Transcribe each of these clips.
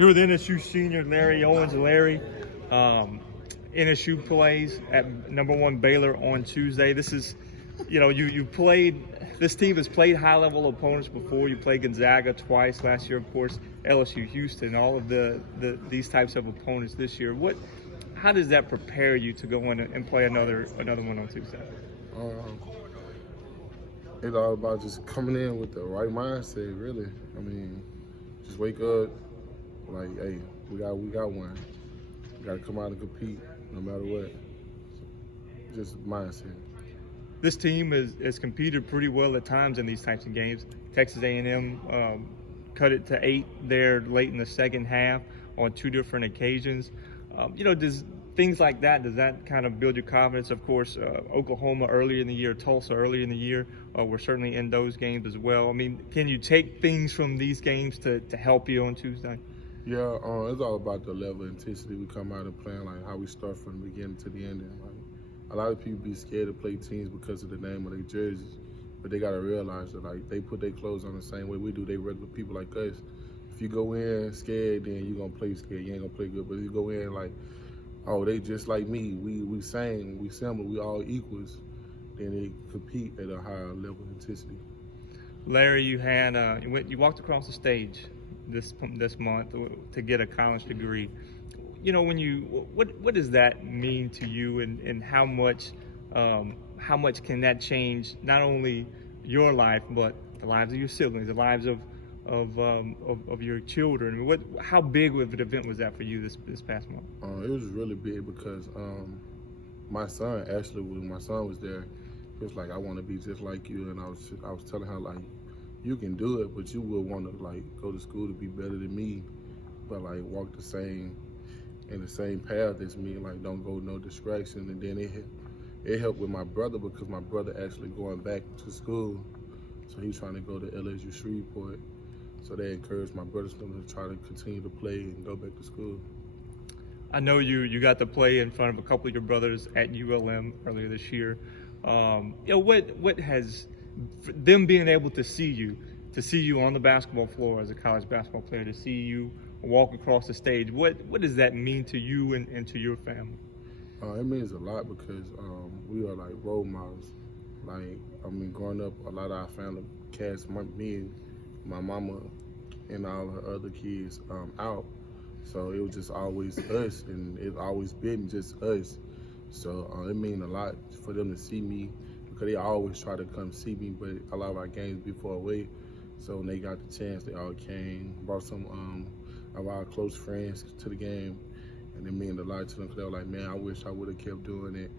Here with NSU senior Larry Owens. Larry, NSU plays at #1 Baylor on Tuesday. This is, you played. This team has played high-level opponents before. You played Gonzaga twice last year, of course, LSU, Houston, all of these types of opponents this year. How does that prepare you to go in and play another one on Tuesday? It's all about just coming in with the right mindset, really. I mean, just wake up like, hey, we got one. We got to come out and compete no matter what. Just mindset. This team has competed pretty well at times in these types of games. Texas A&M cut it to 8 there late in the second half on 2 different occasions. Does things like that, does that kind of build your confidence? Of course, Oklahoma earlier in the year, Tulsa earlier in the year, we're certainly in those games as well. I mean, can you take things from these games to help you on Tuesday? Yeah, it's all about the level of intensity we come out and playing, like how we start from the beginning to the end. Like, a lot of people be scared to play teams because of the name of their jerseys, but they got to realize that like they put their clothes on the same way we do. They regular people like us. If you go in scared, then you're gonna play scared. You ain't gonna play good. But if you go in like, oh, they just like me. We same, we similar, we all equals. Then they compete at a higher level of intensity. Larry, you walked across the stage this month to get a college degree. What does that mean to you, and how much can that change not only your life but the lives of your siblings, the lives of your children? How big of an event was that for you this past month? It was really big because my son actually, when my son was there, he was like, I want to be just like you, and I was telling her like, you can do it, but you will want to like go to school to be better than me, but like walk in the same path as me, like don't go no distraction. And then it helped with my brother because my brother actually going back to school, so he's trying to go to LSU Shreveport. So they encouraged my brothers to try to continue to play and go back to school. I know you got to play in front of a couple of your brothers at ULM earlier this year. What has them being able to see you on the basketball floor as a college basketball player, to see you walk across the stage, what does that mean to you and to your family? It means a lot because we are like role models. Like, I mean, growing up, a lot of our family cast me and my mama and all her other kids out. So it was just always us, and it's always been just us. So it means a lot for them to see me, because they always try to come see me, but a lot of our games be far away. So when they got the chance, they all came, brought some of our close friends to the game, and it meant a lot to them, because they were like, man, I wish I would have kept doing it.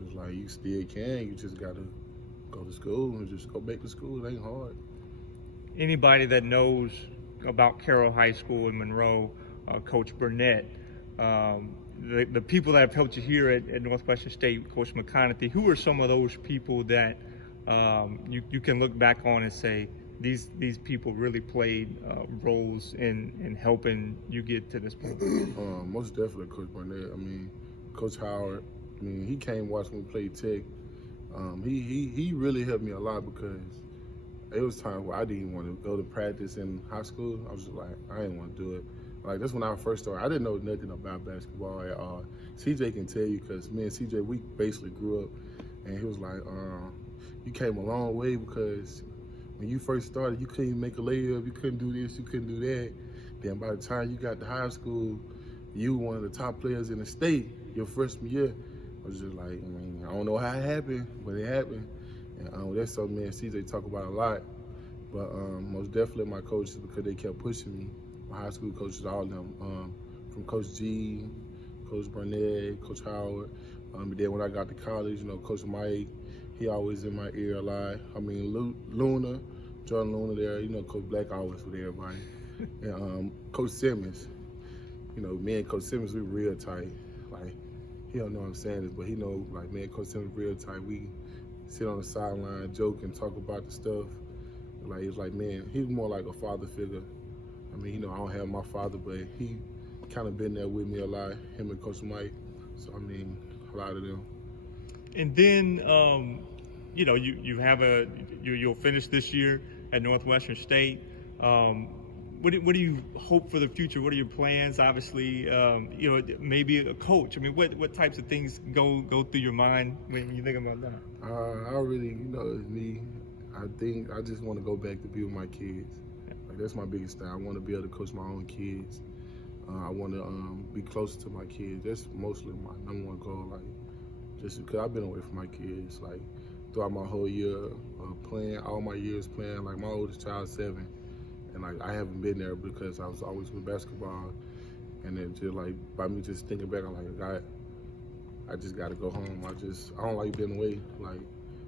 It was like, you still can, you just got to go to school and just go back to school. It ain't hard. Anybody that knows about Carroll High School in Monroe, Coach Burnett, the people that have helped you here at Northwestern State, Coach McConaughey, who are some of those people that you can look back on and say, these people really played roles in helping you get to this point? Most definitely Coach Burnett. I mean, Coach Howard, I mean, he came watch me play Tech. He really helped me a lot, because it was times where I didn't want to go to practice in high school. I was just like, I didn't want to do it. Like, that's when I first started. I didn't know nothing about basketball at all. CJ can tell you, because me and CJ, we basically grew up, and he was like, you came a long way, because when you first started, you couldn't even make a layup, you couldn't do this, you couldn't do that. Then by the time you got to high school, you were one of the top players in the state your freshman year. I was just like, I mean, I don't know how it happened, but it happened. And that's something me and CJ talk about a lot. But most definitely my coaches, because they kept pushing me. My high school coaches, all of them, from Coach G, Coach Burnett, Coach Howard. But then when I got to college, Coach Mike, he always in my ear a lot. I mean, Luna, Jordan Luna there, Coach Black always with everybody. And Coach Simmons, me and Coach Simmons, we real tight. Like, he don't know what I'm saying this, but he know, like, me and Coach Simmons real tight. We sit on the sideline, joke and talk about the stuff. Like, it's like, man, he's more like a father figure. I mean, I don't have my father, but he kind of been there with me a lot, him and Coach Mike. So, I mean, a lot of them. And then, you'll finish this year at Northwestern State. what do you hope for the future? What are your plans? Obviously, maybe a coach. I mean, what types of things go through your mind when you think about that? I really, it's me. I think I just want to go back to be with my kids. Like that's my biggest thing. I want to be able to coach my own kids. I want to be closer to my kids. That's mostly my number one goal. Like just because I've been away from my kids, like throughout my whole year playing, all my years playing. Like my oldest child's 7, and like I haven't been there because I was always with basketball. And then just like by me just thinking back, I'm like, I just got to go home. I don't like being away, like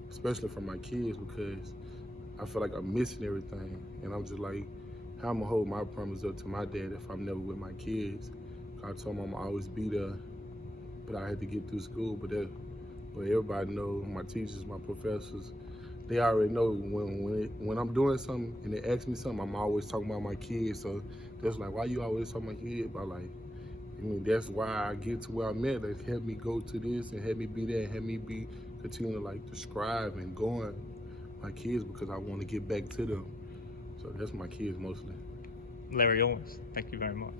especially from my kids because I feel like I'm missing everything. And I'm just like, how I'm gonna hold my promise up to my dad if I'm never with my kids? I told him I'm gonna always be there, but I had to get through school. But everybody knows, my teachers, my professors, they already know when I'm doing something and they ask me something, I'm always talking about my kids. So that's like, why you always talking about my kids? But like, I mean, that's why I get to where I'm at. They helped me go to this and help me be there and help me continue to like describe and going my kids because I want to get back to them. So that's my kids mostly. Larry Owens, thank you very much.